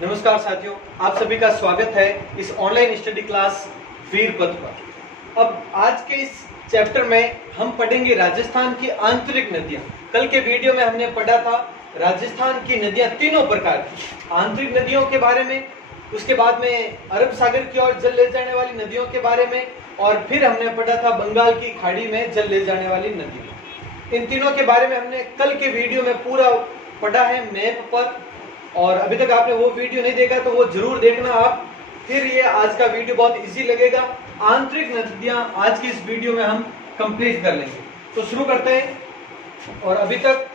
नमस्कार साथियों, आप सभी का स्वागत है इस ऑनलाइन स्टडी क्लास वीर पथ पर। अब आज के इस चैप्टर में हम पढ़ेंगे राजस्थान की आंतरिक नदियां। कल के वीडियो में हमने पढ़ा था राजस्थान की नदियां तीनों प्रकार की, आंतरिक नदियों के बारे में, उसके बाद में अरब सागर की ओर जल ले जाने वाली नदियों के बारे में, और फिर हमने पढ़ा था बंगाल की खाड़ी में जल ले जाने वाली नदियों। इन तीनों के बारे में हमने कल के वीडियो में पूरा पढ़ा है मैप पर, और अभी तक आपने वो वीडियो नहीं देखा तो वो जरूर देखना आप। फिर ये आज का वीडियो बहुत इजी लगेगा। आंतरिक नदियां आज की इस वीडियो में हम कंप्लीट कर लेंगे। तो शुरू करते हैं, और अभी तक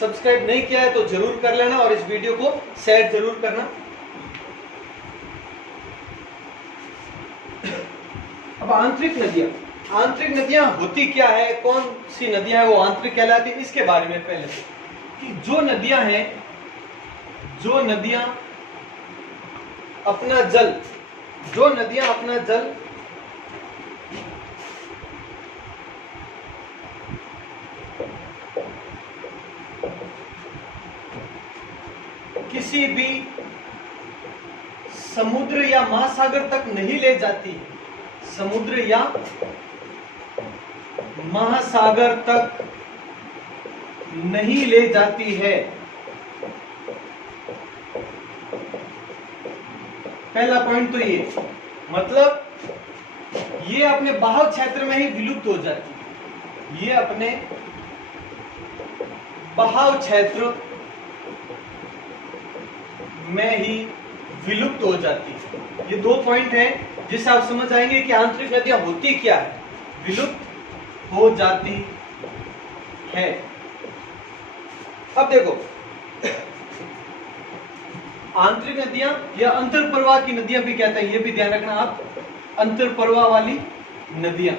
सब्सक्राइब नहीं किया है तो जरूर कर लेना और इस वीडियो को शेयर जरूर करना। अब आंतरिक नदियां होती क्या है, कौन सी नदियां है वो आंतरिक कहलाती है, इसके बारे में पहले कि जो नदियां अपना जल किसी भी समुद्र या महासागर तक नहीं ले जाती, समुद्र या महासागर तक नहीं ले जाती है, पहला पॉइंट तो ये, मतलब ये अपने बहाव क्षेत्र में ही विलुप्त हो जाती है, ये अपने बहाव क्षेत्र में ही विलुप्त हो जाती है। ये दो पॉइंट हैं जिससे आप समझ आएंगे कि आंतरिक नदियां होती क्या है, विलुप्त हो जाती है। अब देखो, आंतरिक नदियां या अंतर प्रवाह की नदियां भी कहते हैं, ये भी ध्यान रखना आप। अंतर प्रवाह वाली नदियां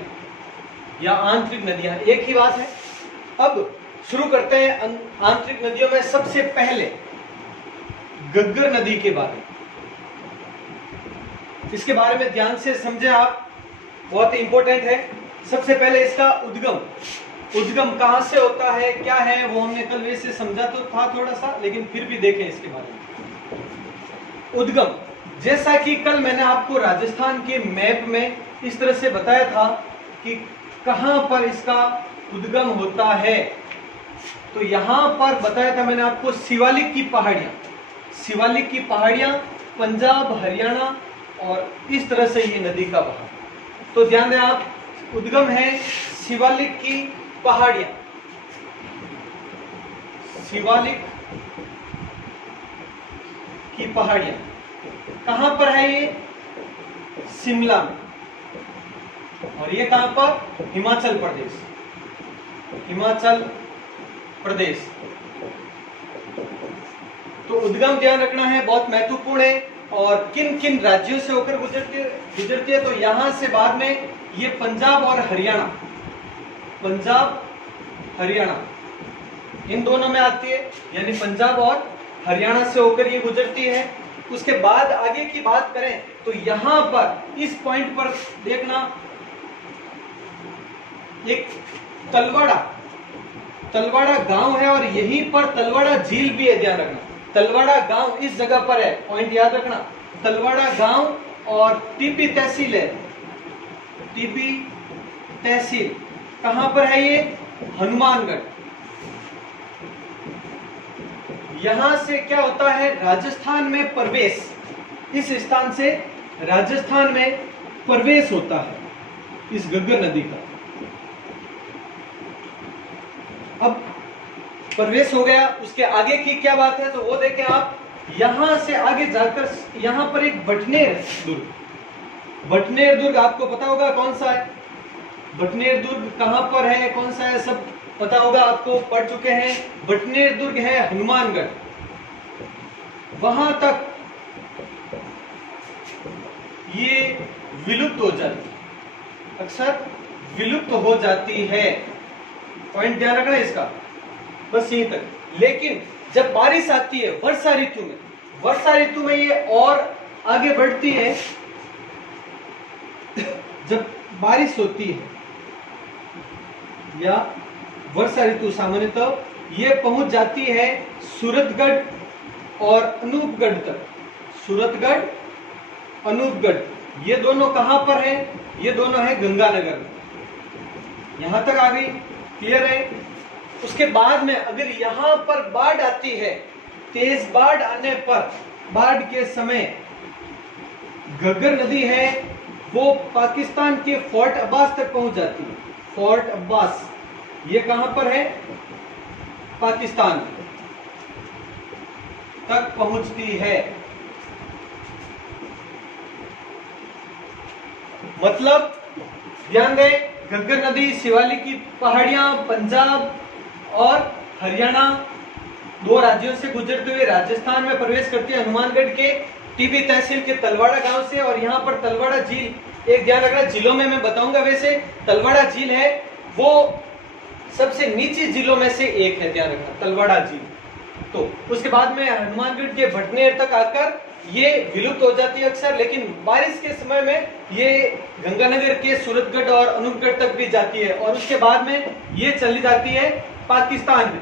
या आंतरिक नदियां एक ही बात है। अब शुरू करते हैं आंतरिक नदियों में सबसे पहले घग्गर नदी के बारे में। इसके बारे में ध्यान से समझे आप, बहुत ही इंपॉर्टेंट है। सबसे पहले इसका उद्गम कहां से होता है, क्या है, वो हमने कल वैसे समझा तो था थोड़ा सा, लेकिन फिर भी देखें इसके बारे में। उद्गम, जैसा कि कल मैंने आपको राजस्थान के मैप में इस तरह से बताया था कि कहां पर इसका उद्गम होता है, तो यहां पर बताया था मैंने आपको शिवालिक की पहाड़ियां पंजाब, हरियाणा, और इस तरह से ये नदी का बहाव। तो ध्यान दें आप, उद्गम है शिवालिक की पहाड़ियां, शिवालिक की पहाड़ियां कहां पर है, ये शिमला में, और ये कहां पर, हिमाचल प्रदेश। तो उद्गम ध्यान रखना है, बहुत महत्वपूर्ण है। और किन किन राज्यों से होकर गुजरती है, तो यहां से बाद में ये पंजाब और हरियाणा इन दोनों में आती है, यानी पंजाब और हरियाणा से होकर ये गुजरती है। उसके बाद आगे की बात करें तो यहां पर इस पॉइंट पर देखना, एक तलवाड़ा गांव है, और यहीं पर तलवाड़ा झील भी है, ध्यान रखना। तलवाड़ा गांव इस जगह पर है, पॉइंट याद रखना। तलवाड़ा गांव और टीपी तहसील है, टीपी तहसील कहां पर है, ये हनुमानगढ़। यहां से क्या होता है, राजस्थान में प्रवेश, इस स्थान से राजस्थान में प्रवेश होता है इस घग्गर नदी का। अब प्रवेश हो गया, उसके आगे की क्या बात है तो वो देखें आप। यहां से आगे जाकर यहां पर एक बटनेर दुर्ग आपको पता होगा कौन सा है, बटनेर दुर्ग कहां पर है, कौन सा है, सब पता होगा आपको, पढ़ चुके हैं। बटनेर दुर्ग है हनुमानगढ़, वहां तक ये विलुप्त हो जाती है, अक्सर विलुप्त हो जाती है। पॉइंट ध्यान रखना इसका, बस यहीं तक। लेकिन जब बारिश आती है वर्षा ऋतु में ये और आगे बढ़ती है। जब बारिश होती है या वर्षा ऋतु सामान्यतः ये पहुंच जाती है सूरतगढ़ और अनूपगढ़ तक, सूरतगढ़, अनूपगढ़, ये दोनों कहां पर है? ये दोनों है गंगानगर में। यहां तक आ गई, क्लियर है? उसके बाद में अगर यहां पर बाढ़ आती है, तेज बाढ़ आने पर, बाढ़ के समय घग्गर नदी है वो पाकिस्तान के फोर्ट अब्बास तक पहुंच जाती है। फोर्ट अब्बास ये कहां पर है? पाकिस्तान तक पहुंचती है। मतलब ध्यान दें, घग्गर नदी शिवालिक की पहाड़ियां पंजाब और हरियाणा, दो राज्यों से गुजरते हुए राजस्थान में प्रवेश करती है, हनुमानगढ़ के टीबी तहसील के तलवाड़ा गांव से। और यहां पर तलवाड़ा झील, एक ध्यान रखना, झीलों में मैं बताऊंगा, वैसे तलवाड़ा झील है वो सबसे नीची झीलों में से एक है, ध्यान रखना, तलवाड़ा झील। तो उसके बाद में हनुमानगढ़ के भटनेर तक आकर ये विलुप्त हो जाती है अक्सर, लेकिन बारिश के समय में ये गंगानगर के सूरतगढ़ और अनूपगढ़ तक भी जाती है। और उसके बाद में ये चली जाती है पाकिस्तान में,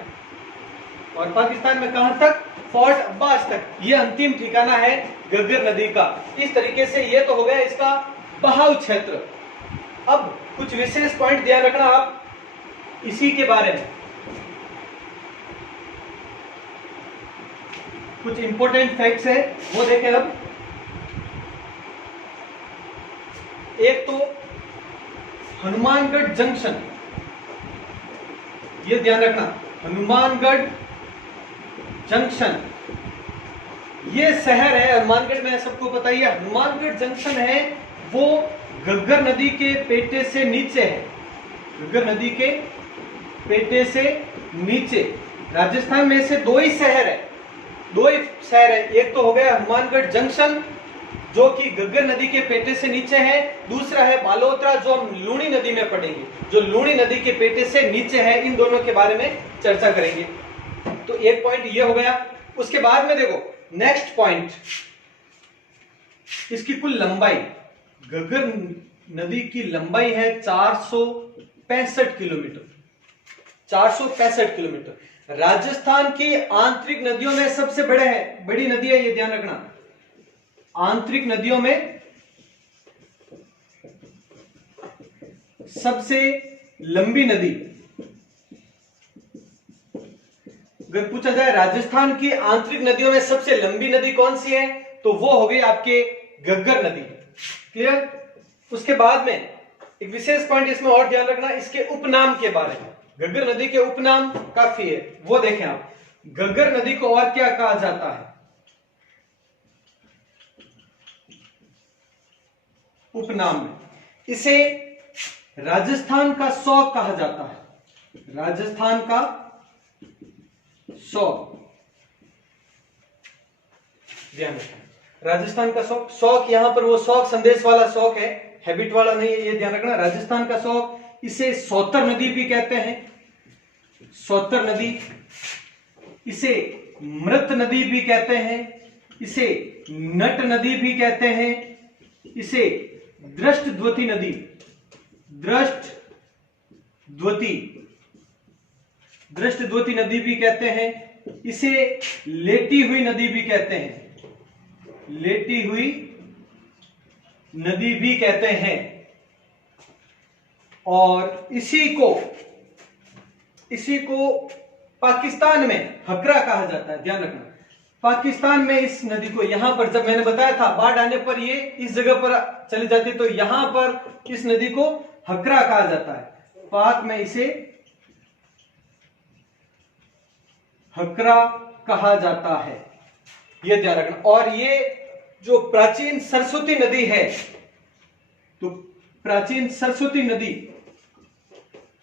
और पाकिस्तान में कहां तक? फोर्ट अब्बास तक। ये अंतिम ठिकाना है घग्गर नदी का। इस तरीके से ये तो हो गया इसका बहाव क्षेत्र। अब कुछ विशेष पॉइंट ध्यान रखना आप इसी के बारे में, कुछ इंपॉर्टेंट फैक्ट्स है वो देखें। अब एक तो हनुमानगढ़ जंक्शन, ये ध्यान रखना, हनुमानगढ़ जंक्शन ये शहर है, हनुमानगढ़ में सबको पता ही है। हनुमानगढ़ जंक्शन है वो घग्गर नदी के पेटे से नीचे है, घग्गर नदी के पेटे से नीचे। राजस्थान में से दो ही शहर है, एक तो हो गया हनुमानगढ़ जंक्शन जो कि घग्गर नदी के पेटे से नीचे है, दूसरा है बालोतरा जो हम लूणी नदी में पढ़ेंगे, जो लूणी नदी के पेटे से नीचे है। इन दोनों के बारे में चर्चा करेंगे। तो एक पॉइंट ये हो गया। उसके बाद में देखो नेक्स्ट पॉइंट, इसकी कुल लंबाई, घग्गर नदी की लंबाई है 465 किलोमीटर, 465 किलोमीटर। राजस्थान की आंतरिक नदियों में सबसे बड़ी नदी है, ये ध्यान रखना, आंतरिक नदियों में सबसे लंबी नदी। अगर पूछा जाए राजस्थान की आंतरिक नदियों में सबसे लंबी नदी कौन सी है, तो वो हो गई आपके घग्गर नदी। क्लियर? उसके बाद में एक विशेष पॉइंट इसमें और ध्यान रखना, इसके उपनाम के बारे में। घग्गर नदी के उपनाम काफी है, वो देखें आप। घग्गर नदी को और क्या कहा जाता है? उपनाम में इसे राजस्थान का शौक कहा जाता है, राजस्थान का शौक। ध्यान रखना, राजस्थान का शौक, शौक यहां पर वो शौक संदेश वाला शौक है, हैबिट वाला नहीं है, ये ध्यान रखना। राजस्थान का शौक, इसे सौतर नदी भी कहते हैं, सौतर नदी, इसे मृत नदी भी कहते हैं, इसे नट नदी भी कहते हैं, इसे दृष्टद्वती नदी, दृष्टद्वती नदी भी कहते हैं, इसे लेटी हुई नदी भी कहते हैं, लेटी हुई नदी भी कहते हैं। और इसी को पाकिस्तान में हकरा कहा जाता है, ध्यान रखना। पाकिस्तान में इस नदी को, यहां पर जब मैंने बताया था बाढ़ आने पर ये इस जगह पर चली जाती, तो यहां पर इस नदी को हकरा कहा जाता है, पाक में इसे हकरा कहा जाता है, यह ध्यान रखना। और ये जो प्राचीन सरस्वती नदी है, तो प्राचीन सरस्वती नदी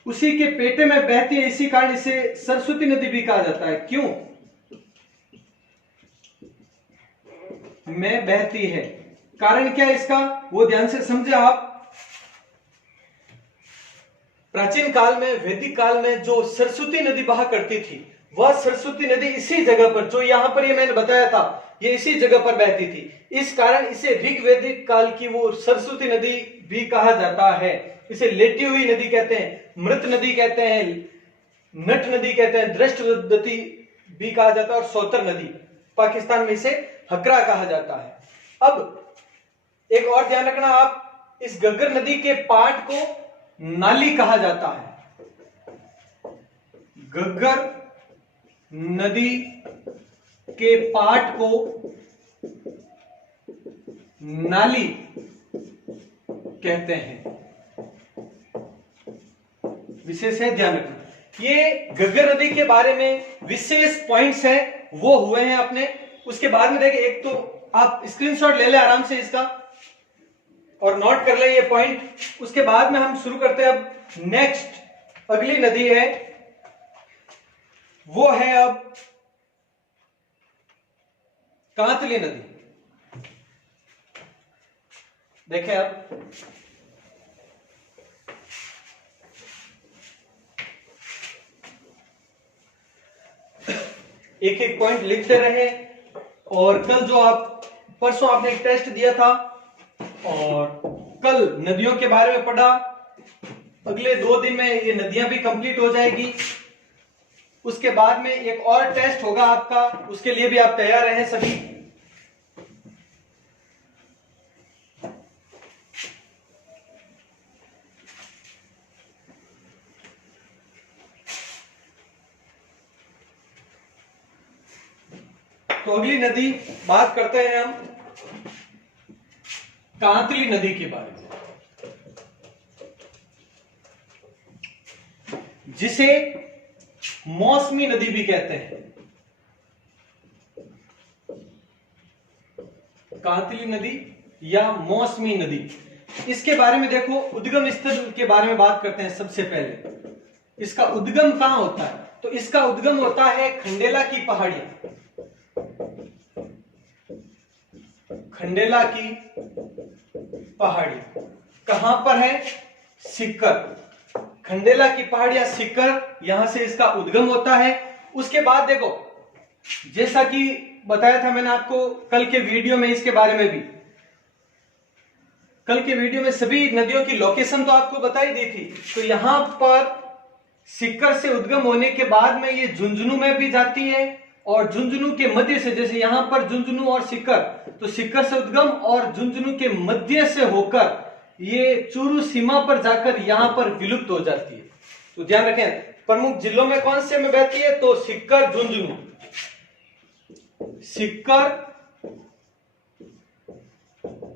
उसी के पेटे में बहती है, इसी कारण इसे सरस्वती नदी भी कहा जाता है। क्यों? में बहती है, कारण क्या है इसका, वो ध्यान से समझे आप। प्राचीन काल में, वैदिक काल में जो सरस्वती नदी बहा करती थी, वह सरस्वती नदी इसी जगह पर, जो यहां पर ये मैंने बताया था, ये इसी जगह पर बहती थी। इस कारण इसे ऋग्वैदिक काल की वो सरस्वती नदी भी कहा जाता है। इसे लेटी हुई नदी कहते हैं, मृत नदी कहते हैं, नट नदी कहते हैं, दृष्टद्वती भी कहा जाता है, और सौतर नदी पाकिस्तान में इसे हकरा कहा जाता है। अब एक और ध्यान रखना आप, इस घग्गर नदी के पाट को नाली कहा जाता है। घग्गर नदी के पाट को नाली कहते हैं। विशेष है, ध्यान रखना। ये घग्गर नदी के बारे में विशेष पॉइंट्स है वो हुए हैं अपने। उसके बाद में देखिए, एक तो आप स्क्रीनशॉट ले ले आराम से इसका और नोट कर ले ये पॉइंट। उसके बाद में हम शुरू करते हैं। अब नेक्स्ट अगली नदी है वो है अब कांतली नदी। देखें अब, एक एक पॉइंट लिखते रहे। और कल जो परसों आपने एक टेस्ट दिया था और कल नदियों के बारे में पढ़ा, अगले 2 दिन में ये नदियां भी कंप्लीट हो जाएगी। उसके बाद में एक और टेस्ट होगा आपका, उसके लिए भी आप तैयार रहें सभी। तो अगली नदी बात करते हैं हम कांतली नदी के बारे में, जिसे मौसमी नदी भी कहते हैं। कांतली नदी या मौसमी नदी, इसके बारे में देखो, उद्गम स्थल के बारे में बात करते हैं। सबसे पहले इसका उद्गम कहां होता है? तो इसका उद्गम होता है खंडेला की पहाड़ियां। खंडेला की पहाड़ी कहां पर है? सिक्कर। खंडेला की पहाड़ियां सिक्कर, यहां से इसका उद्गम होता है। उसके बाद देखो, जैसा कि बताया था मैंने आपको कल के वीडियो में, इसके बारे में भी कल के वीडियो में सभी नदियों की लोकेशन तो आपको बताई दी थी। तो यहां पर सिक्कर से उद्गम होने के बाद में ये झुंझुनू में भी जाती है और झुंझुनू के मध्य से, जैसे यहां पर झुंझुनू और सिक्कर, तो सिक्कर से उद्गम और झुंझुनू के मध्य से होकर ये चूरू सीमा पर जाकर यहां पर विलुप्त हो जाती है। तो ध्यान रखें, प्रमुख जिलों में कौन से में बहती है? तो सिक्कर, झुंझुनू। सिक्कर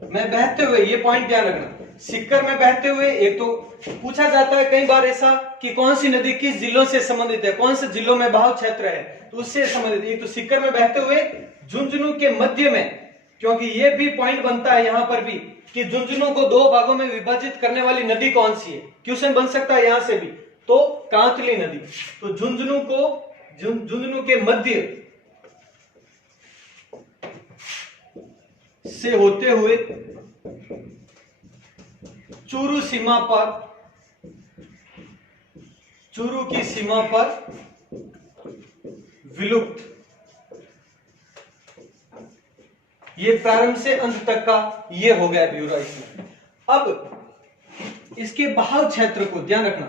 में बहते हुए, ये पॉइंट ध्यान रखना, सिक्कर में बहते हुए। एक तो पूछा जाता है कई बार ऐसा कि कौन सी नदी किस जिलों से संबंधित है, कौन से जिलों में बहाव क्षेत्र है, तो उससे संबंधित। एक तो सिक्कर में बहते हुए, झुंझुनू के मध्य में, क्योंकि ये भी पॉइंट बनता है यहां पर भी कि झुंझुनू को 2 भागों में विभाजित करने वाली नदी कौन सी है। क्वेश्चन बन सकता है यहां से भी। तो कांतली नदी, तो झुंझुनू के मध्य से होते हुए चूरू सीमा पर, चूरू की सीमा पर विलुप्त। ये प्रारंभ से अंत तक का ये हो गया ब्यूरो इसमें। अब इसके बहाव क्षेत्र को ध्यान रखना,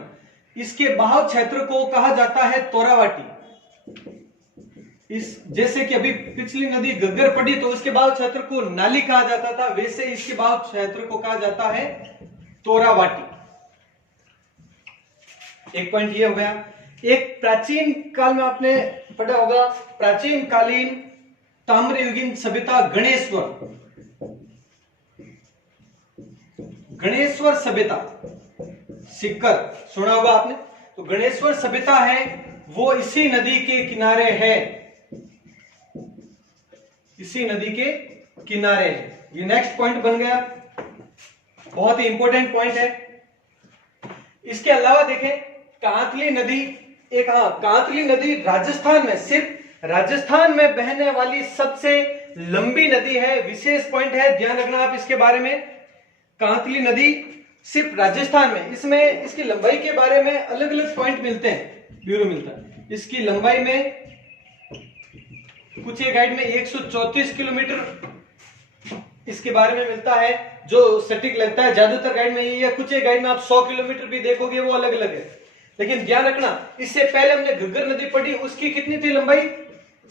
इसके बहाव क्षेत्र को कहा जाता है तोरावाटी। जैसे कि अभी पिछली नदी घग्गर पड़ी तो उसके बहाव क्षेत्र को नाली कहा जाता था, वैसे इसके बहाव क्षेत्र को कहा जाता है तोरावाटी। एक पॉइंट ये हो गया। एक प्राचीन काल में आपने पढ़ा होगा, प्राचीन कालीन ताम्रयुगीन सभ्यता गणेश्वर सभ्यता, सिक्कर सुना होगा आपने। तो गणेश्वर सभ्यता है वो इसी नदी के किनारे है, इसी नदी के किनारे है। ये नेक्स्ट पॉइंट बन गया, बहुत ही इंपॉर्टेंट पॉइंट है। इसके अलावा देखें, कांतली नदी एक, कांतली नदी राजस्थान में, सिर्फ राजस्थान में बहने वाली सबसे लंबी नदी है। विशेष पॉइंट है, ध्यान रखना आप इसके बारे में। कांतली नदी सिर्फ राजस्थान में, इसमें इसकी लंबाई के बारे में अलग अलग पॉइंट मिलते हैं, ब्यूरो मिलता है। इसकी लंबाई में कुछ एक गाइड में 134 किलोमीटर इसके बारे में मिलता है, जो सटीक लगता है। ज्यादातर गाइड में ये है, कुछ एक गाइड में आप 100 किलोमीटर भी देखोगे, वो अलग अलग है। लेकिन ध्यान रखना, इससे पहले हमने घग्गर नदी पढ़ी, उसकी कितनी थी लंबाई?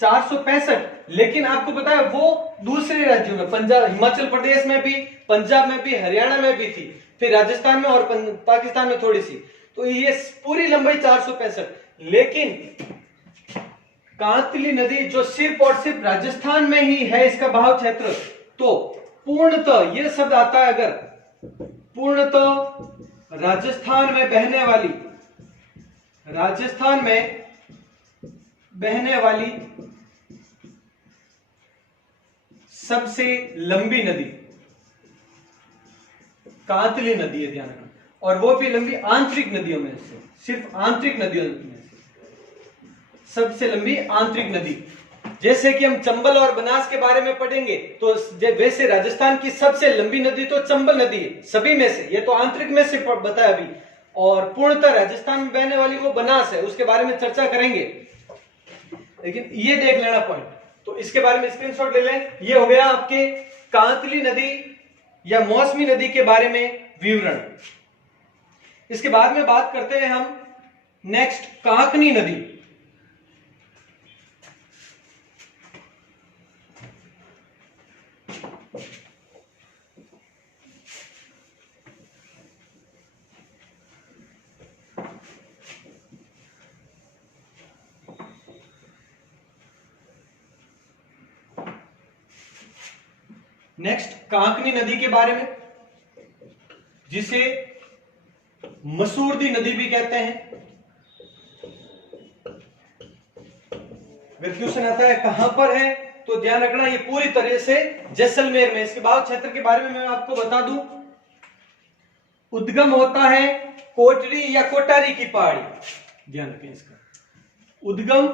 465, लेकिन आपको पता है वो दूसरे राज्यों में, पंजाब, हिमाचल प्रदेश में भी, पंजाब में भी, हरियाणा में भी थी, फिर राजस्थान में और पाकिस्तान में थोड़ी सी, तो ये पूरी लंबाई 465। लेकिन कांतली नदी जो सिर्फ और सिर्फ राजस्थान में ही है इसका बहाव क्षेत्र, तो पूर्णतः ये शब्द आता है अगर, पूर्णतः राजस्थान में बहने वाली सबसे लंबी नदी कांतली नदी है, ध्यान रखना, और वो भी लंबी आंतरिक नदियों में से, सिर्फ आंतरिक नदियों में से सबसे लंबी आंतरिक नदी। जैसे कि हम चंबल और बनास के बारे में पढ़ेंगे, तो वैसे राजस्थान की सबसे लंबी नदी तो चंबल नदी है सभी में से, ये तो आंतरिक में से बताया अभी, और पूर्णतः राजस्थान में बहने वाली वो बनास है, उसके बारे में चर्चा करेंगे। लेकिन ये देख लेना पॉइंट, तो इसके बारे में स्क्रीनशॉट ले लें। ये हो गया आपके कांतली नदी या मौसमी नदी के बारे में विवरण। इसके बाद में बात करते हैं हम नेक्स्ट कांकनी नदी। नेक्स्ट कांकनी नदी के बारे में, जिसे मसूरदी नदी भी कहते हैं। अगर क्वेश्चन आता है कहां पर है, तो ध्यान रखना ये पूरी तरह से जैसलमेर में। इसके बहाव क्षेत्र के बारे में मैं आपको बता दूं, उद्गम होता है कोटरी या कोटारी की पहाड़ी, ध्यान रखें इसका, उद्गम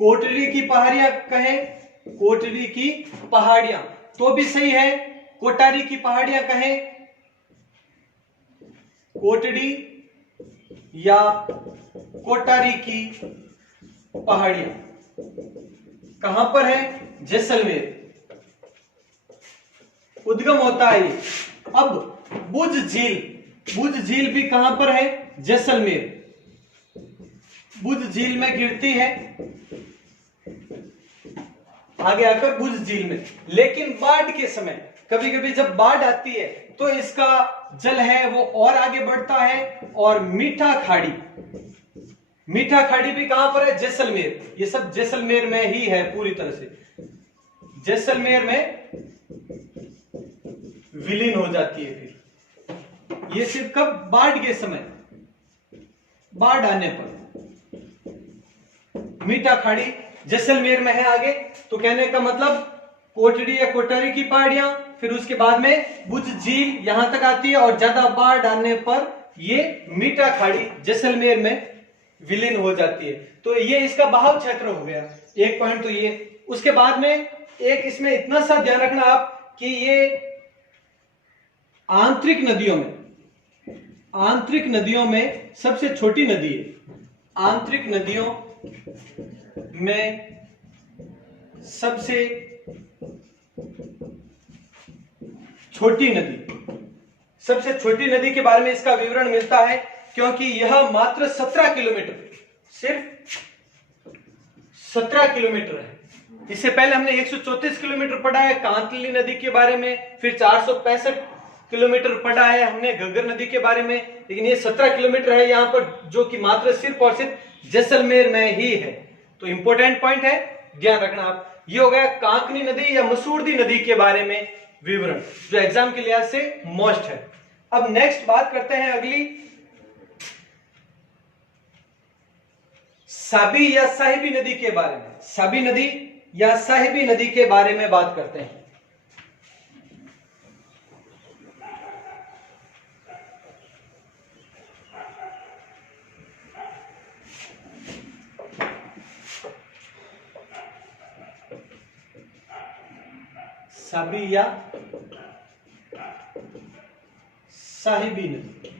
कोटरी की पहाड़ियां कहें, कोटरी की पहाड़ियां तो भी सही है, कोटारी की पहाड़ियां कहें, कोटड़ी या कोटारी की पहाड़ियां कहां पर है, जैसलमेर, उद्गम होता है। अब बुझ झील भी कहां पर है, जैसलमेर, बुझ झील में गिरती है आगे आकर बुझ झील में। लेकिन बाढ़ के समय, कभी कभी जब बाढ़ आती है तो इसका जल है वो और आगे बढ़ता है, और मीठा खाड़ी भी कहां पर है, जैसलमेर। ये सब जैसलमेर में ही है, पूरी तरह से जैसलमेर में विलीन हो जाती है। फिर ये सिर्फ कब, बाढ़ के समय, बाढ़ आने पर मीठा खाड़ी जैसलमेर में है आगे। तो कहने का मतलब कोटड़ी या कोटारी की पहाड़ियां, फिर उसके बाद में बुझ झील यहां तक आती है, और ज्यादा बाढ़ आने पर ये मीठा खाड़ी जैसलमेर में विलीन हो जाती है। तो ये इसका बहाव क्षेत्र हो गया, एक पॉइंट तो ये। उसके बाद में एक इसमें इतना सा ध्यान रखना आप कि ये आंतरिक नदियों में सबसे छोटी नदी है, आंतरिक नदियों में सबसे छोटी नदी, सबसे छोटी नदी के बारे में इसका विवरण मिलता है, क्योंकि यह मात्र 17 किलोमीटर, सिर्फ 17 किलोमीटर है। इससे पहले हमने 134 किलोमीटर पढ़ा है कांतली नदी के बारे में, फिर 465 किलोमीटर पढ़ा है हमने घग्गर नदी के बारे में, लेकिन ये 17 किलोमीटर है यहाँ पर, जो कि मात्र सिर्फ और सिर्फ जैसलमेर में ही है। तो इंपॉर्टेंट पॉइंट है, ध्यान रखना आप। ये हो गया कांकनी नदी या मसूरदी नदी के बारे में विवरण, जो एग्जाम के लिहाज से मोस्ट है। अब नेक्स्ट बात करते हैं अगली, साबी या साहिबी नदी के बारे में। साबी नदी या साहिबी नदी के बारे में बात करते हैं। साबी या साहिबी नदी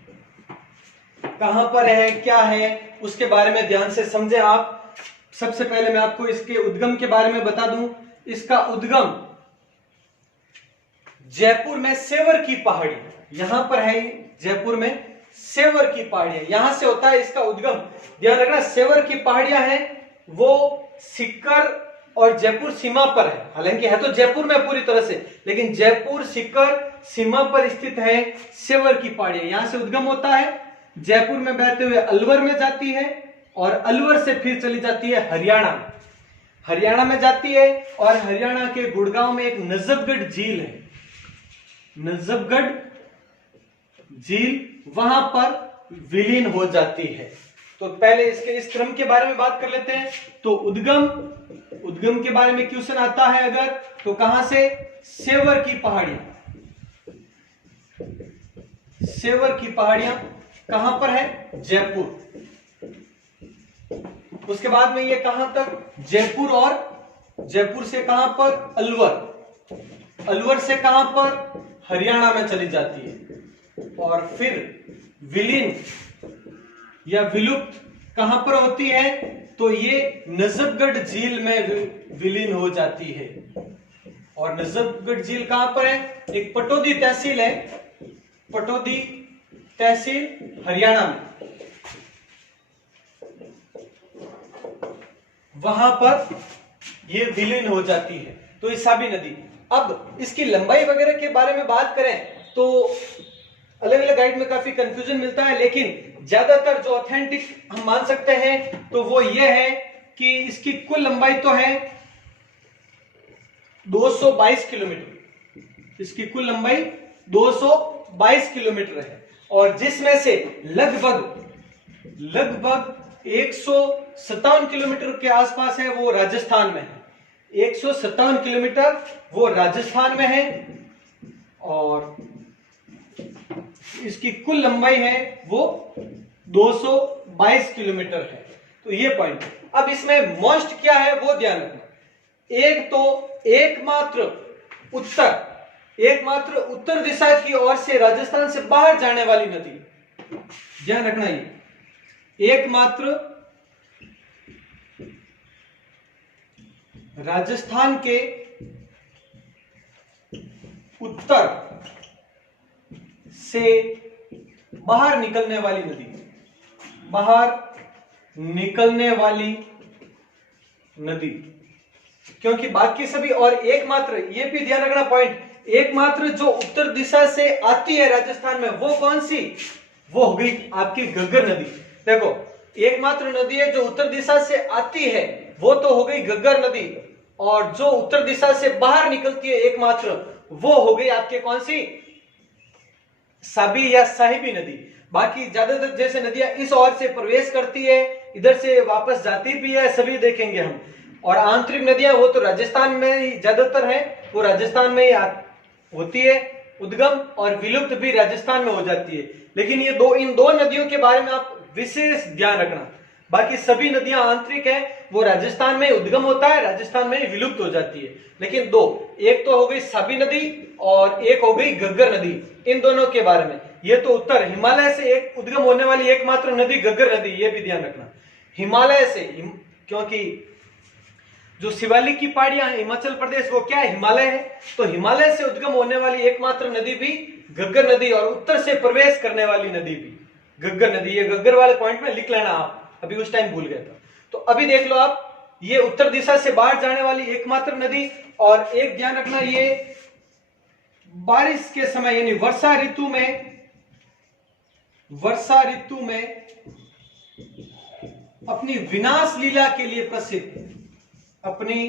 कहां पर है, क्या है, उसके बारे में ध्यान से समझें आप। सबसे पहले मैं आपको इसके उद्गम के बारे में बता दूं। इसका उद्गम जयपुर में सेवर की पहाड़ी, यहां पर है जयपुर में सेवर की पहाड़ी, यहां से होता है इसका उद्गम। ध्यान रखना, सेवर की पहाड़ियां हैं वो सीकर और जयपुर सीमा पर है। हालांकि है तो जयपुर में पूरी तरह से, लेकिन जयपुर सीकर सीमा पर स्थित है सेवर की पहाड़ियां। यहां से उद्गम होता है, जयपुर में बहते हुए अलवर में जाती है और अलवर से फिर चली जाती है हरियाणा में। हरियाणा में जाती है और हरियाणा के गुड़गांव में एक नजफगढ़ झील है, नजफगढ़ झील वहां पर विलीन हो जाती है। तो पहले इसके इस क्रम के बारे में बात कर लेते हैं। तो उद्गम के बारे में क्वेश्चन आता है अगर, तो कहां से? सेवर की पहाड़ियां। सेवर की पहाड़ियां कहां पर है? जयपुर। उसके बाद में ये कहां तक? जयपुर, और जयपुर से कहां पर? अलवर। अलवर से कहां पर? हरियाणा में चली जाती है और फिर विलीन या विलुप्त कहां पर होती है? तो ये नजफगढ़ झील में विलीन हो जाती है। और नजफगढ़ झील कहां पर है? एक पटौदी तहसील है, पटौदी तहसील हरियाणा में, वहां पर ये विलीन हो जाती है। तो ये साबी नदी। अब इसकी लंबाई वगैरह के बारे में बात करें तो अलग अलग गाइड में काफी कंफ्यूजन मिलता है, लेकिन ज्यादातर जो ऑथेंटिक हम मान सकते हैं तो वो ये है कि इसकी कुल लंबाई तो है 222 किलोमीटर। इसकी कुल लंबाई 222 किलोमीटर है और जिसमें से लगभग 157 किलोमीटर के आसपास है वो राजस्थान में है। 157 किलोमीटर वो राजस्थान में है और इसकी कुल लंबाई है वो 222 किलोमीटर है। तो ये पॉइंट। अब इसमें मोस्ट क्या है वो ध्यान रखना। एक तो एकमात्र उत्तर दिशा की ओर से राजस्थान से बाहर जाने वाली नदी, ध्यान रखना। ये एकमात्र राजस्थान के उत्तर से बाहर निकलने वाली नदी, बाहर निकलने वाली नदी, क्योंकि बाकी सभी और एकमात्र, ये भी ध्यान रखना पॉइंट, एकमात्र जो उत्तर दिशा से आती है राजस्थान में वो कौन सी? वो हो गई आपकी घग्गर नदी। देखो, एकमात्र नदी है जो उत्तर दिशा से आती है वो तो हो गई घग्गर नदी, और जो उत्तर दिशा से बाहर निकलती है एकमात्र वो हो गई आपके कौन सी? साबी या साहिबी नदी। बाकी ज्यादातर जैसे नदियां इस ओर से प्रवेश करती है, इधर से वापस जाती भी है, सभी देखेंगे हम। और आंतरिक नदियां वो तो राजस्थान में ही ज्यादातर है, वो राजस्थान में ही होती है उद्गम, और विलुप्त भी राजस्थान में हो जाती है। लेकिन ये इन दो नदियों के बारे में आप विशेष ध्यान रखना। बाकी सभी नदियां आंतरिक है, वो राजस्थान में उद्गम होता है, राजस्थान में ही विलुप्त हो जाती है। लेकिन दो, एक तो हो गई साबी नदी और एक हो गई घग्गर नदी। इन दोनों के बारे में, ये तो उत्तर हिमालय से एक उद्गम होने वाली एकमात्र नदी घग्गर नदी, ये भी ध्यान रखना। हिमालय से, क्योंकि जो शिवालिक की पहाड़ियां है हिमाचल प्रदेश, वो क्या है? हिमालय है। तो हिमालय से उद्गम होने वाली एकमात्र नदी भी घग्गर नदी, और उत्तर से प्रवेश करने वाली नदी भी घग्गर नदी। ये घग्गर वाले पॉइंट में लिख लेना, आप अभी उस टाइम भूल गए था। तो अभी देख लो आप, ये उत्तर दिशा से बाहर जाने वाली एकमात्र नदी। और एक ध्यान रखना, ये बारिश के समय यानी वर्षा ऋतु में अपनी विनाश लीला के लिए प्रसिद्ध, अपनी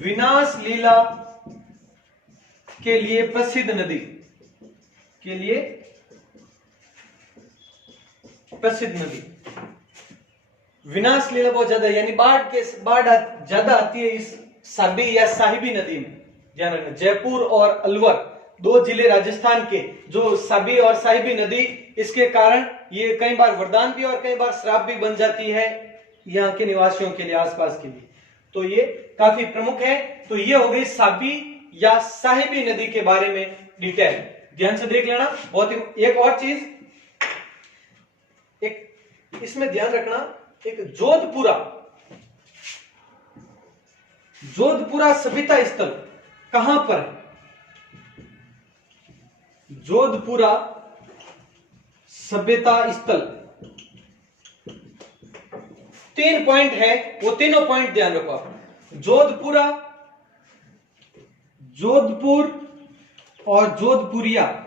विनाश लीला के लिए प्रसिद्ध नदी, के लिए प्रसिद्ध नदी। विनाश लीला बहुत ज्यादा, यानी बाढ़ ज्यादा आती है इस साबी या साहिबी नदी में। ध्यान रखना, जयपुर और अलवर दो जिले राजस्थान के, जो साबी और साहिबी नदी, इसके कारण ये कई बार वरदान भी और कई बार श्राप भी बन जाती है यहाँ के निवासियों के लिए, आसपास के लिए। तो ये काफी प्रमुख है। तो ये हो गई साबी या साहिबी नदी के बारे में डिटेल, ध्यान से देख लेना। बहुत ही एक और चीज, एक इसमें ध्यान रखना, एक जोधपुरा सभ्यता स्थल कहां पर है? जोधपुरा सभ्यता स्थल 3 पॉइंट है, वो तीनों पॉइंट ध्यान रखो आप। जोधपुर और जोधपुरिया,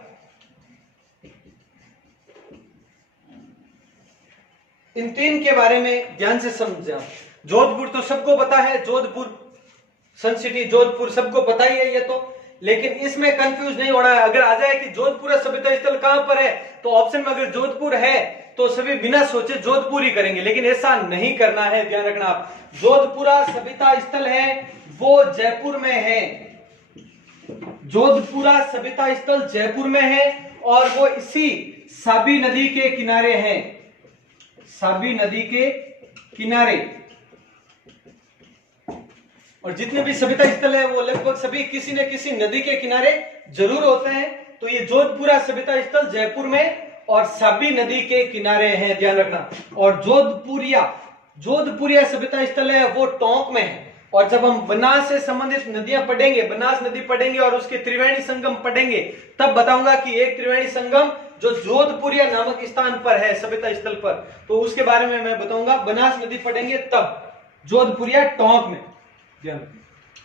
इन तीन के बारे में ध्यान से समझे आप। जोधपुर तो सबको पता है, जोधपुर सन सिटी, जोधपुर सबको पता ही है ये तो, लेकिन इसमें कंफ्यूज नहीं होना है। अगर आ जाए कि जोधपुर सभ्यता स्थल कहां पर है, तो ऑप्शन में अगर जोधपुर है तो सभी बिना सोचे जोधपुर ही करेंगे, लेकिन ऐसा नहीं करना है, ध्यान रखना आप। जोधपुरा सभ्यता स्थल है वो जयपुर में है, जोधपुरा सभ्यता स्थल जयपुर में है और वो इसी साबी नदी के किनारे है, साबी नदी के किनारे। और जितने भी सभ्यता स्थल है वो लगभग सभी किसी न किसी नदी के किनारे जरूर होते हैं। तो ये जोधपुरा सभ्यता स्थल जयपुर में और साबी नदी के किनारे हैं, ध्यान रखना। और जोधपुरिया सभ्यता स्थल है वो टोंक में है। और जब हम बनास से संबंधित नदियां पढ़ेंगे, बनास नदी पढ़ेंगे और उसके त्रिवेणी संगम पढ़ेंगे, तब बताऊंगा कि एक त्रिवेणी संगम जो जोधपुरिया नामक स्थान पर है सभ्यता स्थल पर, तो उसके बारे में मैं बताऊंगा। बनास नदी पढ़ेंगे तब, जोधपुरिया टोंक में, ध्यान।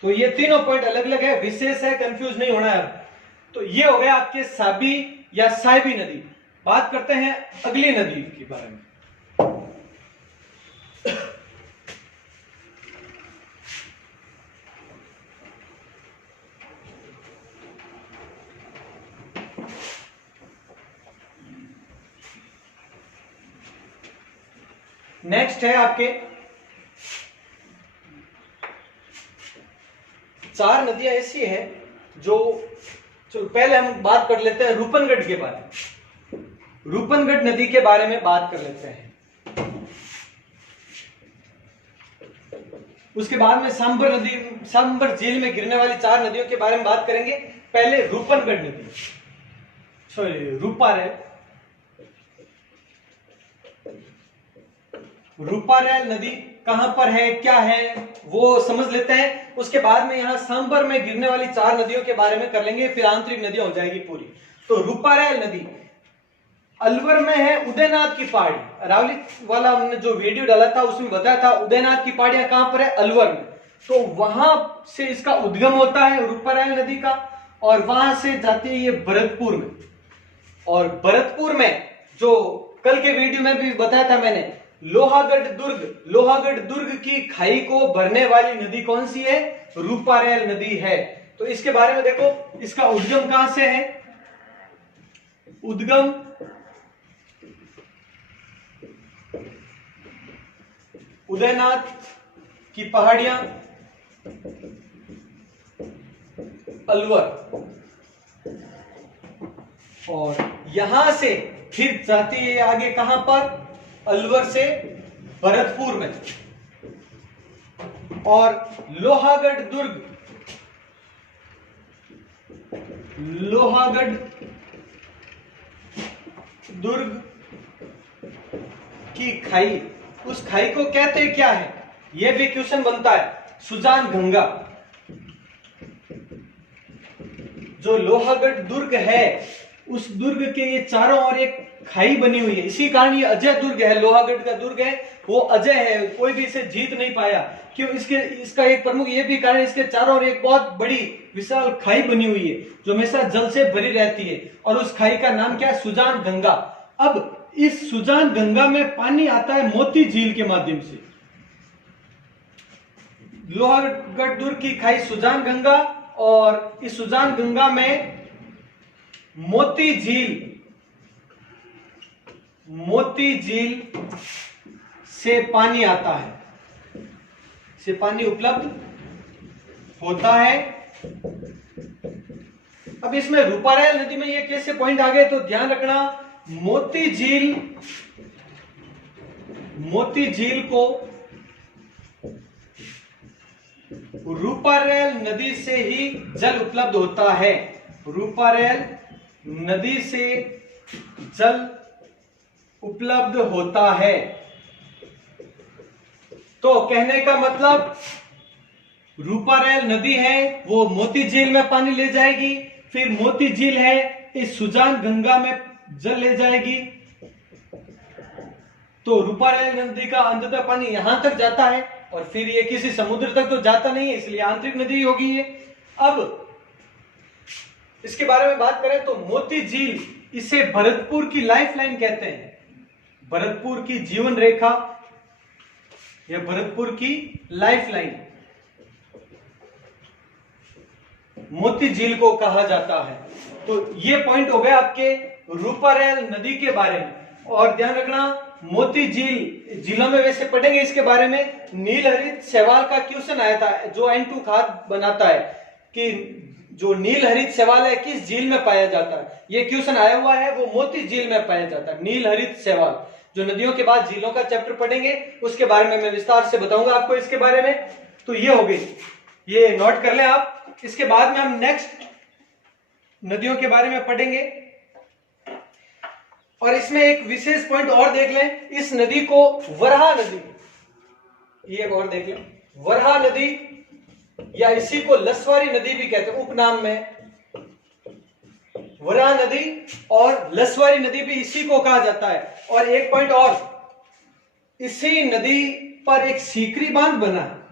तो ये तीनों पॉइंट अलग अलग है, विशेष है, कंफ्यूज नहीं होना है। तो ये हो गया आपके साबी या साहिबी नदी। बात करते हैं अगली नदी के बारे में। नेक्स्ट है आपके 4 नदियां ऐसी है जो, चलो पहले हम बात कर लेते हैं रूपनगढ़ के बारे में। रूपनगढ़ नदी के बारे में बात कर लेते हैं, उसके बाद में सांबर नदी, सांबर झील में गिरने वाली 4 नदियों के बारे में बात करेंगे। पहले रूपनगढ़ नदी, सॉरी रूपारेल नदी कहां पर है, क्या है, वो समझ लेते हैं। उसके बाद में यहां सांबर में गिरने वाली 4 नदियों के बारे में कर लेंगे, फिर आंतरिक नदियां हो जाएगी पूरी। तो रूपारेल नदी अलवर में है, उदयनाथ की पहाड़ी, अरावली वाला हमने जो वीडियो डाला था उसमें बताया था उदयनाथ की पहाड़ियां कहां पर है, अलवर में। तो वहां से इसका उद्गम होता है रूपारेल नदी का, और वहां से जाती है ये भरतपुर में। और भरतपुर में जो कल के वीडियो में भी बताया था मैंने, लोहागढ़ दुर्ग की खाई को भरने वाली नदी कौन सी है, रूपारेल नदी है। तो इसके बारे में देखो, इसका उद्गम कहां से है, उद्गम उदयनाथ की पहाड़ियां, अलवर, और यहां से फिर जाती है आगे कहां पर, अलवर से भरतपुर में। और लोहागढ़ दुर्ग की खाई, उस खाई को कहते क्या है, यह भी क्वेश्चन बनता है। सुजान गंगा, जो लोहागढ़ दुर्ग है उस दुर्ग के ये चारों ओर एक खाई बनी हुई है, इसी कारण ये अजय दुर्ग है। लोहागढ़ का दुर्ग है वो अजय है, कोई भी इसे जीत नहीं पाया। क्यों, इसका एक प्रमुख ये भी कारण, इसके चारों ओर एक बहुत बड़ी विशाल खाई बनी हुई है जो हमेशा जल से भरी रहती है, और उस खाई का नाम क्या है, सुजान गंगा। अब इस सुजान गंगा में पानी आता है मोती झील के माध्यम से। लोहागढ़ दुर्ग की खाई सुजान गंगा, और इस सुजान गंगा में मोती झील से पानी आता है, से पानी उपलब्ध होता है। अब इसमें रूपारेल नदी में ये कैसे पॉइंट आ गए, तो ध्यान रखना, मोती झील को रूपारेल नदी से ही जल उपलब्ध होता है। रूपारेल नदी से जल उपलब्ध होता है। तो कहने का मतलब, रूपारेल नदी है वो मोती झील में पानी ले जाएगी, फिर मोती झील है इस सुजान गंगा में जल ले जाएगी। तो रूपारेल नदी का अंततः पानी यहां तक जाता है और फिर ये किसी समुद्र तक तो जाता नहीं है, इसलिए आंतरिक नदी होगी ये। अब इसके बारे में बात करें तो मोती झील, इसे भरतपुर की लाइफलाइन कहते हैं, भरतपुर की जीवन रेखा, यह भरतपुर की लाइफलाइन मोती झील को कहा जाता है। तो ये पॉइंट हो गए आपके रूपारेल नदी के बारे में। और ध्यान रखना, मोती झील जिलों में वैसे पढ़ेंगे इसके बारे में। नीलहरित शैवाल का क्वेश्चन आया था, जो N2 खाद बनाता है, कि जो नीलहरित शैवाल है किस झील में पाया जाता है, ये क्वेश्चन आया हुआ है, वो मोती झील में पाया जाता है नीलहरित शैवाल। जो नदियों के बाद झीलों का चैप्टर पढ़ेंगे उसके बारे में मैं विस्तार से बताऊंगा आपको इसके बारे में। तो ये हो गई, ये नोट कर लें आप। इसके बाद में हम नेक्स्ट नदियों के बारे में पढ़ेंगे और इसमें एक विशेष पॉइंट और देख लें, इस नदी को वराह नदी, ये और देख लें, वराह नदी या इसी को लसवारी नदी भी कहते हैं उपनाम में। वराह नदी और लसवारी नदी भी इसी को कहा जाता है। और एक पॉइंट और, इसी नदी पर एक सीकरी बांध बना है।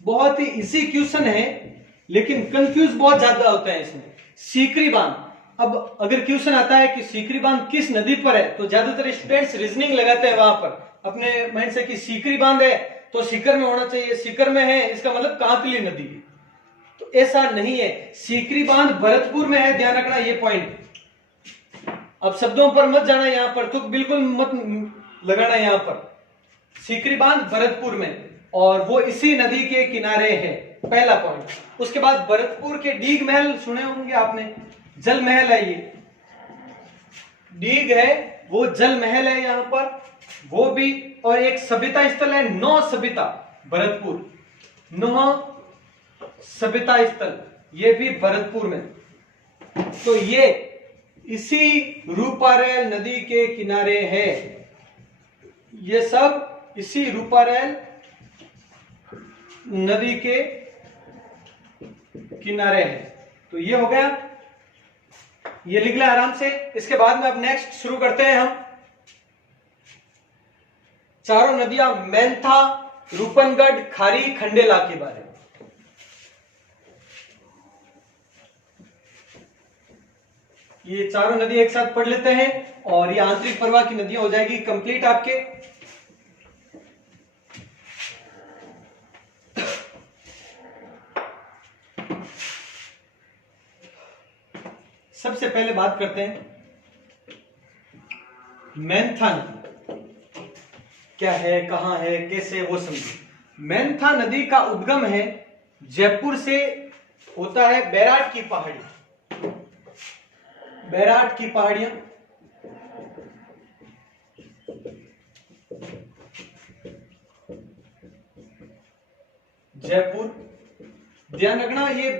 बहुत ही इजी क्वेश्चन है लेकिन कंफ्यूज बहुत ज्यादा होता है इसमें। सीकरी बांध, अब अगर क्वेश्चन आता है कि सीकरी बांध किस नदी पर है, तो ज्यादातर स्टूडेंट्स रीजनिंग लगाते हैं वहां पर अपने माइंड से कि सीकरी बांध है तो सीकर में होना चाहिए, सीकर में है इसका मतलब कांतली नदी है। तो ऐसा नहीं है, सीकरी बांध भरतपुर में है, ध्यान रखना ये पॉइंट। अब शब्दों पर मत जाना, यहां पर तुक बिल्कुल मत लगाना यहां पर। सीकरी बांध भरतपुर में और वो इसी नदी के किनारे है, पहला पॉइंट। उसके बाद भरतपुर के डीग महल सुने होंगे आपने, जल महल है ये, डीग है वो जल महल है यहां पर, वो भी। और एक सभ्यता स्थल है नौ सभ्यता, भरतपुर नौ सभ्यता स्थल, ये भी भरतपुर में। तो ये इसी रूपारेल नदी के किनारे है, ये सब इसी रूपारेल नदी के किनारे है। तो ये हो गया, ये लिख ले आराम से। इसके बाद में अब नेक्स्ट शुरू करते हैं हम चारों नदियां मेंथा, रूपनगढ़, खारी, खंडेला के बारे में। ये चारों नदी एक साथ पढ़ लेते हैं और ये आंतरिक प्रवाह की नदियां हो जाएगी कंप्लीट आपके। सबसे पहले बात करते हैं मेंथा नदी क्या है, कहां है, कैसे, वो समझो। मेंथा नदी का उद्गम है जयपुर से, होता है बैराट की पहाड़ी, बैराट की पहाड़ियां, जयपुर। ध्यान रखना ये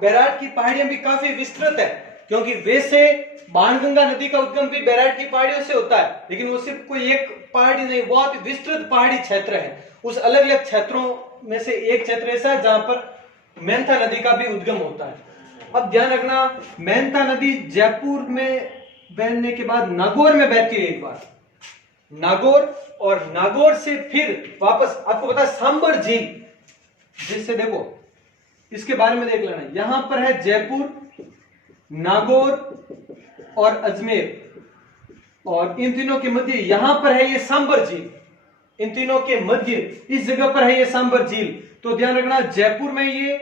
बैराट की पहाड़ियां भी काफी विस्तृत है, क्योंकि वैसे बाणगंगा नदी का उद्गम भी बैराट की पहाड़ियों से होता है, लेकिन वो सिर्फ कोई एक पहाड़ी नहीं, बहुत विस्तृत पहाड़ी क्षेत्र है। उस अलग अलग क्षेत्रों में से एक क्षेत्र ऐसा है जहां पर मेंथा नदी का भी उद्गम होता है। अब ध्यान रखना, मेंथा नदी जयपुर में बहने के बाद नागौर में बहती है एक बार, नागौर, और नागौर से फिर वापस, आपको पता है सांबर झील, जिससे देखो इसके बारे में देख लेना, यहां पर है जयपुर, नागौर और अजमेर, और इन तीनों के मध्य यहां पर है ये सांबर झील, इन तीनों के मध्य इस जगह पर है ये सांबर झील। तो ध्यान रखना, जयपुर में ये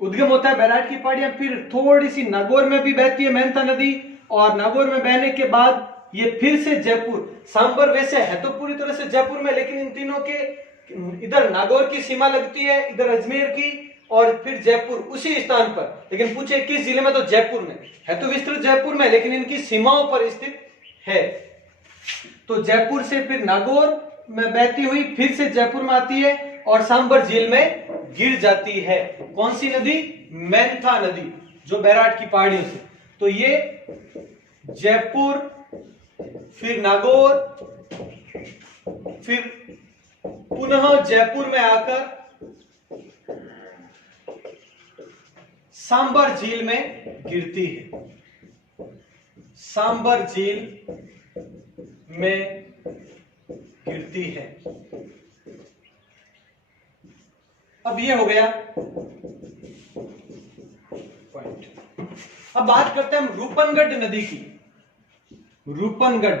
उद्गम होता है बैराट की पहाड़ियां, फिर थोड़ी सी नागौर में भी बहती है मेंथा नदी, और नागौर में बहने के बाद ये फिर से जयपुर, सांबर वैसे है तो पूरी तरह से जयपुर में, लेकिन इन तीनों के इधर नागौर की सीमा लगती है, इधर अजमेर की, और फिर जयपुर उसी स्थान पर। लेकिन पूछे किस जिले में, तो जयपुर में है, तो विस्तृत जयपुर में, लेकिन इनकी सीमाओं पर स्थित है। तो जयपुर से फिर नागौर में बहती हुई फिर से जयपुर में आती है और सांबर झील में गिर जाती है। कौन सी नदी? मेंथा नदी, जो बैराट की पहाड़ियों से। तो ये जयपुर, फिर नागौर, फिर पुनः जयपुर में आकर सांबर झील में गिरती है, सांबर झील में गिरती है। अब ये हो गया पॉइंट। अब बात करते हैं हम रूपनगढ़ नदी की। रूपनगढ़,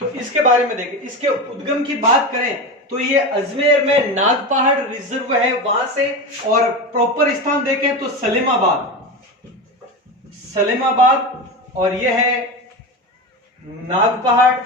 तो इसके बारे में देखें। इसके उद्गम की बात करें तो ये अजमेर में नागपहाड़ रिजर्व है वहां से, और प्रॉपर स्थान देखें तो सलेमाबाद, और यह है नागपहाड़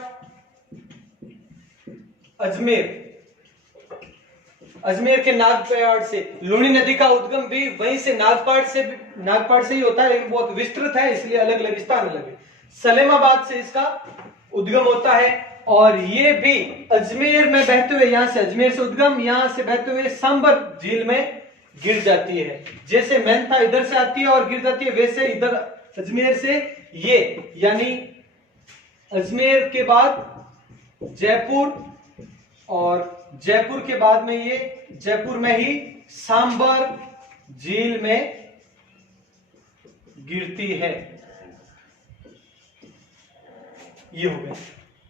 अजमेर के नागपहाड़ से। लूणी नदी का उद्गम भी वहीं से नागपहाड़ से ही होता है, लेकिन बहुत विस्तृत है इसलिए अलग अलग स्थान अलग है। सलेमाबाद से इसका उद्गम होता है, और ये भी अजमेर में बहते हुए, यहां से अजमेर से उद्गम, यहां से बहते हुए सांबर झील में गिर जाती है। जैसे मेंथा इधर से आती है और गिर जाती है, वैसे इधर अजमेर से ये, यानी अजमेर के बाद जयपुर, और जयपुर के बाद में ये जयपुर में ही सांबर झील में गिरती है। ये हो गया।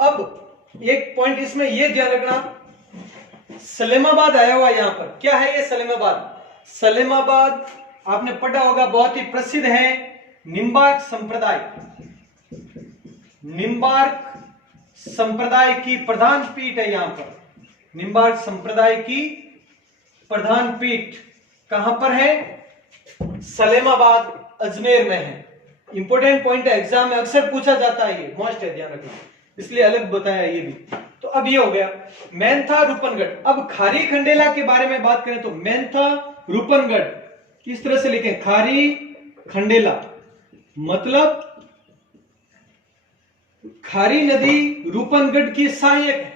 अब एक पॉइंट इसमें ये ध्यान रखना, सलेमाबाद आया हुआ यहां पर, क्या है ये सलेमाबाद आपने पढ़ा होगा, बहुत ही प्रसिद्ध है निम्बार्क संप्रदाय की प्रधान पीठ है। यहां पर निम्बार्क संप्रदाय की प्रधान पीठ कहां पर है? सलेमाबाद अजमेर में है। इंपॉर्टेंट पॉइंट है, एग्जाम में अक्सर पूछा जाता है, ये मोस्ट है, ध्यान रखना, इसलिए अलग बताया ये भी। तो अब ये हो गया मेंथा रूपनगढ़। अब खारी खंडेला के बारे में बात करें तो मेंथा रूपनगढ़ किस तरह से लिखें? खारी खंडेला मतलब खारी नदी रूपनगढ़ की सहायक है।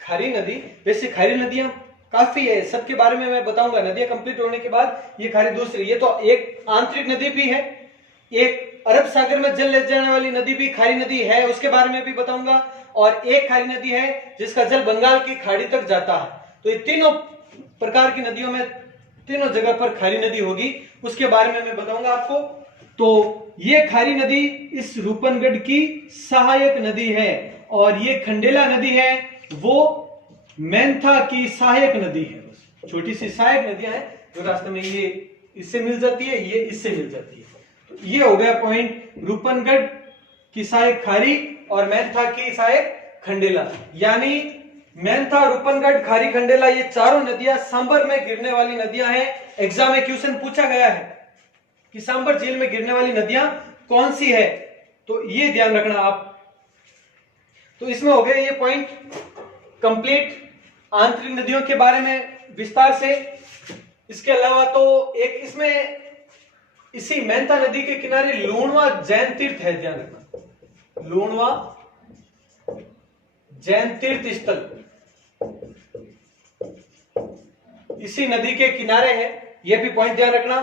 खारी नदी, वैसे खारी नदियां काफी है, सबके बारे में मैं बताऊंगा नदियां कंप्लीट होने के बाद। ये खारी दूसरी, ये तो एक आंतरिक नदी भी है, एक अरब सागर में जल ले जाने वाली नदी भी खारी नदी है, उसके बारे में भी बताऊंगा, और एक खारी नदी है जिसका जल बंगाल की खाड़ी तक जाता है। तो ये तीनों प्रकार की नदियों में तीनों जगह पर खारी नदी होगी, उसके बारे में मैं बताऊंगा आपको। तो ये खारी नदी इस रूपनगढ़ की सहायक नदी है, और ये खंडेला नदी है वो मेंथा की सहायक नदी है। बस छोटी सी सहायक नदियां हैं जो रास्ते में ये इससे मिल जाती है, ये इससे मिल जाती है। तो ये हो गया पॉइंट, रूपनगढ़ की सहायक खारी और मेंथा की सहायक खंडेला। यानी मेंथा, रूपनगढ़, खारी, खंडेला, ये चारों नदियां सांबर में गिरने वाली नदियां हैं। एग्जाम में क्वेश्चन पूछा गया है कि सांबर झील में गिरने वाली नदियां कौन सी है, तो ये ध्यान रखना आप। तो इसमें हो गया ये पॉइंट कंप्लीट आंतरिक नदियों के बारे में विस्तार से। इसके अलावा तो एक इसमें इसी मेंथा नदी के किनारे लूणवा जैन तीर्थ है, ध्यान रखना, लूणवा जैन तीर्थ स्थल इसी नदी के किनारे है, यह भी पॉइंट ध्यान रखना।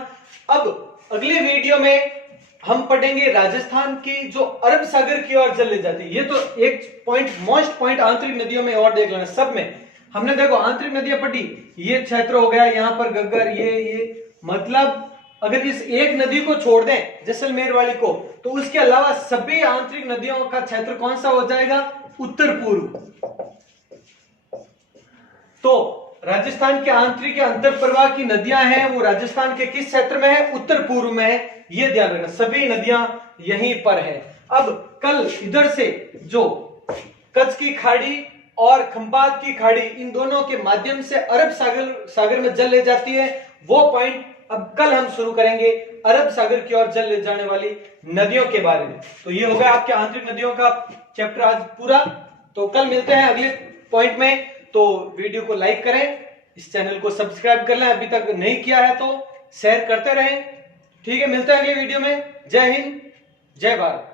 अब अगले वीडियो में हम पढ़ेंगे राजस्थान की जो अरब सागर की ओर जल ले जाती है। ये तो एक पॉइंट, मोस्ट पॉइंट आंतरिक नदियों में और देख लेना। सब में हमने देखो आंतरिक नदियां पढ़ी, ये क्षेत्र हो गया, यहां पर गग्गर, ये मतलब अगर इस एक नदी को छोड़ दें जैसलमेर वाली को, तो उसके अलावा सभी आंतरिक नदियों का क्षेत्र कौन सा हो जाएगा? उत्तर पूर्व। तो राजस्थान के आंतरिक या अंतर प्रवाह की नदियां हैं वो राजस्थान के किस क्षेत्र में है? उत्तर पूर्व में है, ये ध्यान रखना, सभी नदियां यहीं पर है। अब कल इधर से जो कच्छ की खाड़ी और खंबात की खाड़ी, इन दोनों के माध्यम से अरब सागर में जल ले जाती है, वो पॉइंट अब कल हम शुरू करेंगे अरब सागर की ओर जल ले जाने वाली नदियों के बारे में। तो ये हो गया आपके आंतरिक नदियों का चैप्टर आज पूरा। तो कल मिलते हैं अगले पॉइंट में। तो वीडियो को लाइक करें, इस चैनल को सब्सक्राइब कर लें, अभी तक नहीं किया है तो शेयर करते रहें। ठीक है, मिलते हैं अगले वीडियो में। जय हिंद, जय भारत।